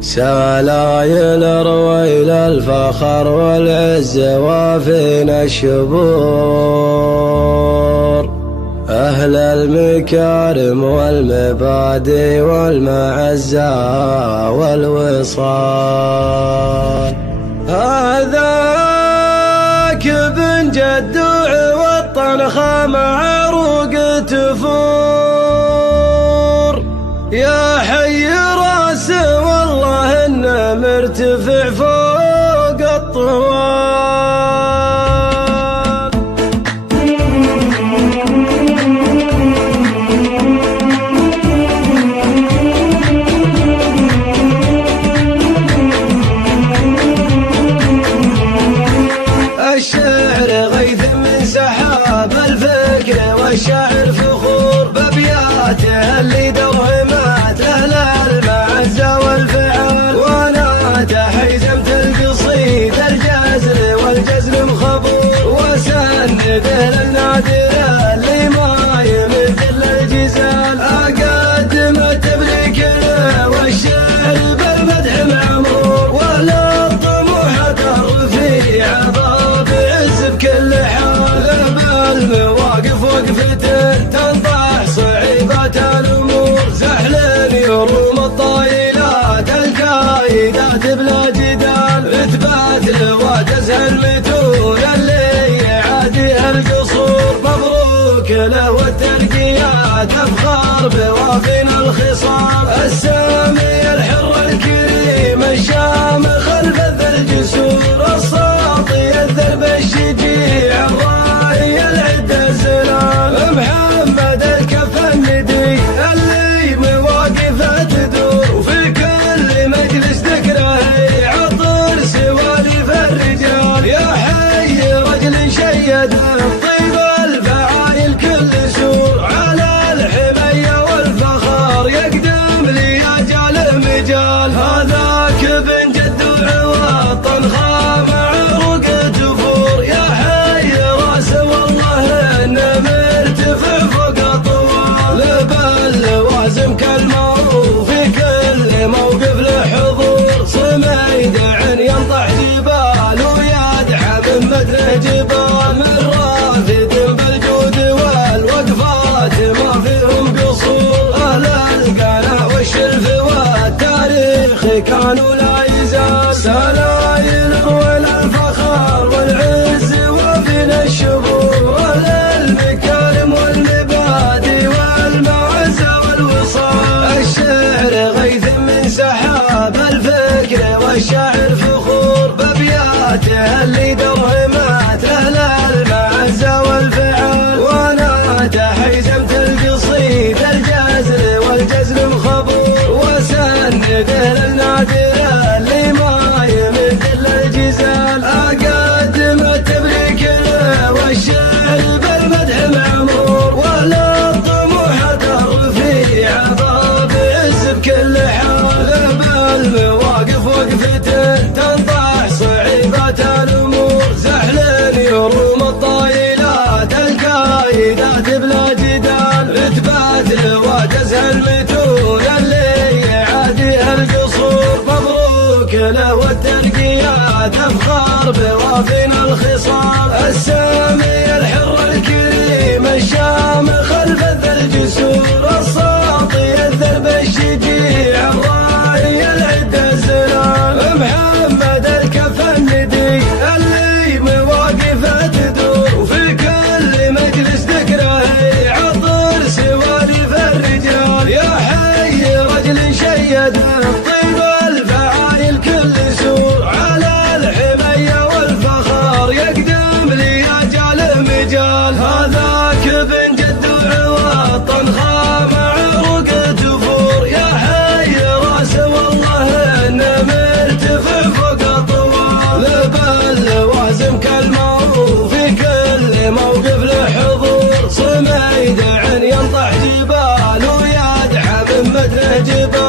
سلايل رويل الفخر والعز وفينا الشبور، أهل المكارم والمبادئ والمعزة والوصال. هذاك بن جد وطن خام عروق تفور، يا حي راسه والله انه مرتفع فوق الطوال. الشعر غيث من سحاب الفكر والشعر فخور، بابياته اللي دوهمات اهل المعزة والفعال. وانا تحيزمت القصيد الجزل والجزل مخبور، وسنده للنادر اللي ما يمثل الجزال. اقدم التبريك له والشعر بالمدح معمور، ولا الطموح الرفيع بكل حال. بالمواقف وقفته تنطح صعيبات الامور، زحل يروم الطايلات الكايدات بلا جدال. اثبات وتزهى المتون اللي يعاديها القصور، مبروك له والترقيات افخار بوافين الخصام. السامي الحر الكريم الشامخ الفذ الجسور، الساطي الذرب الشجيع الراعي العد الزلال. محمد الكفندي اللي مواقفه تدور، وفي كل مجلس ذكره عطر سواليف الرجال. يا حي رجل شيد طيب الفعايل كل سور، على الحمية والفخار يقدم ليجال مجال. هذاك بن جد وطن خام عروق تفور، يا حي راسه والله انه مرتفع فوق الطوال. باللوازم كالمعروف في كل موقف له حضور، صميد ينطح جبال ويدعى من مدنه جبال. من رافد بالجود والوقفات ما فيهم قصور، اهل القناع والشرف والتاريخ كانوا لا يزال. سلايل رويل الفخر والعز وفينا الشبور، اهل المكارم والمبادئ والمعزة والوصال. الشعر غيث من سحاب الفكر والشعر فخور، بابياته اللي دوهمات اهل المعزة والفعال. وانا تحيزمت القصيد الجزل والجزل مخبور، وسنده للنادر اللي ما يمثل الجزال. اقدم التبريك له والشعر بالمدح معمور، ولا الطموح الرفيع بعز بكل حال. بالمواقف وقفته تنطح صعيبات الامور، زحل يروم الطايلات الكايدات بلا جدال. اثبات وتزهى المتون اللي يعاديها القصور، مبروك له والترقيات افخار بوافين الخصام. السامي الحر الكريم الشامخ الفذ الجسور، الساطي الذرب الشجيع الراعي العد الزلال. محمد الكفندي اللي مواقفه تدور، وفي كل مجلس ذكره عطر سواليف الرجال. يا حي رجل شيد طيب الفعايل كل سور، على الحمية والفخار يقدم ليجال مجال. هذاك بن جد وطن خام عروق تفور، يا حي راسه والله انه مرتفع فوق الطوال. باللوازم كالمعروف في كل موقف له حضور، صميد ينطح جبال ويدعى من مدنه جبال.